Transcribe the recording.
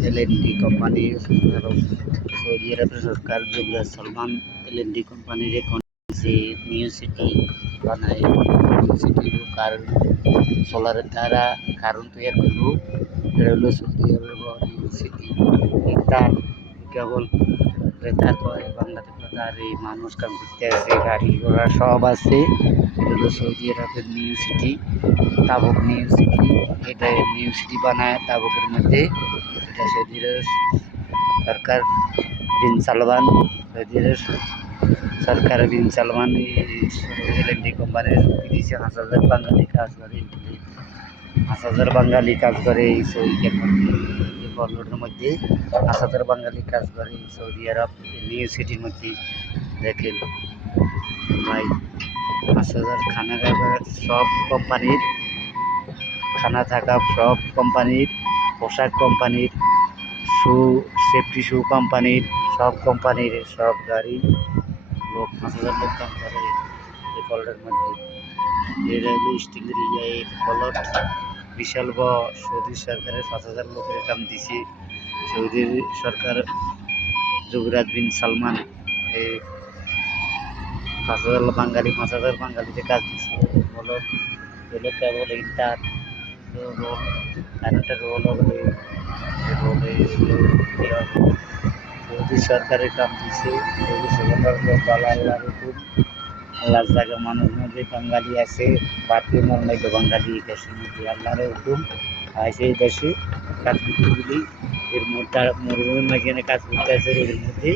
L&T company Saudi আরবের সরকার যুবরাজ Salman L&T কোম্পানির যে নিউ সিটি বানায় নিউ সিটির কারণ সোলারের দ্বারা কারণ তৈরি করব এটা হলো সৌদি আরবের নিউ সিটি তার কেবল তার বাংলাদেশ তার এই মানুষ কাম করতে আছে গাড়ি ঘোড়া সব আছে এটা হলো সৌদি আরবের নিউ সিটি তাবুক নিউ সিটি এটা নিউ সিটি বানায় তাবুকের মধ্যে এটা সৌদি আরবের সরকার বিন সালমান সৌদি আরবের সরকার বিন সালমান এলএনটি কোম্পানির দিয়েছে 5,000 বাঙালি কাজ করে 5,000 বাঙালি কাজ করে এই সৌদির মধ্যে এই বন্দরের মধ্যে 5,000 বাঙালি কাজ করে এই সৌদি আরব নিউ সিটির মধ্যে দেখেন ভাই 5,000 খানা খাবার সব কোম্পানির খানা থাকা সব কোম্পানির পোশাক কোম্পানির শু সেফটি শু কোম্পানির সব কোম্পানির সব গাড়ি লোক 5,000 লোক কাম করে এই কলটার মধ্যে এটা হলো স্টিলের এই কলট বিশাল সৌদি সরকারের 5,000 লোকের কাম দিছে সৌদি সরকার যুবরাজ বিন সালমান এই 5,000 বাঙালিতে কাজ দিচ্ছে বলো এলো কেবল ইন্টার রোল একটা রোল হবে রোলে সৌদি সরকারের কাম দিছে সৌদি সরকার আল্লাহর হুকুম আল্লাহর জায়গা মানুষ মধ্যে বাঙালি আছে বাড়তি মর্মাইত বাঙালি দেশের মধ্যে আল্লাহর হুকুম আছে এই দেশে কাজ করতে বলি এর মধ্যে মরুভূমির মাঝখানে কাজ করতে আছে এর মধ্যে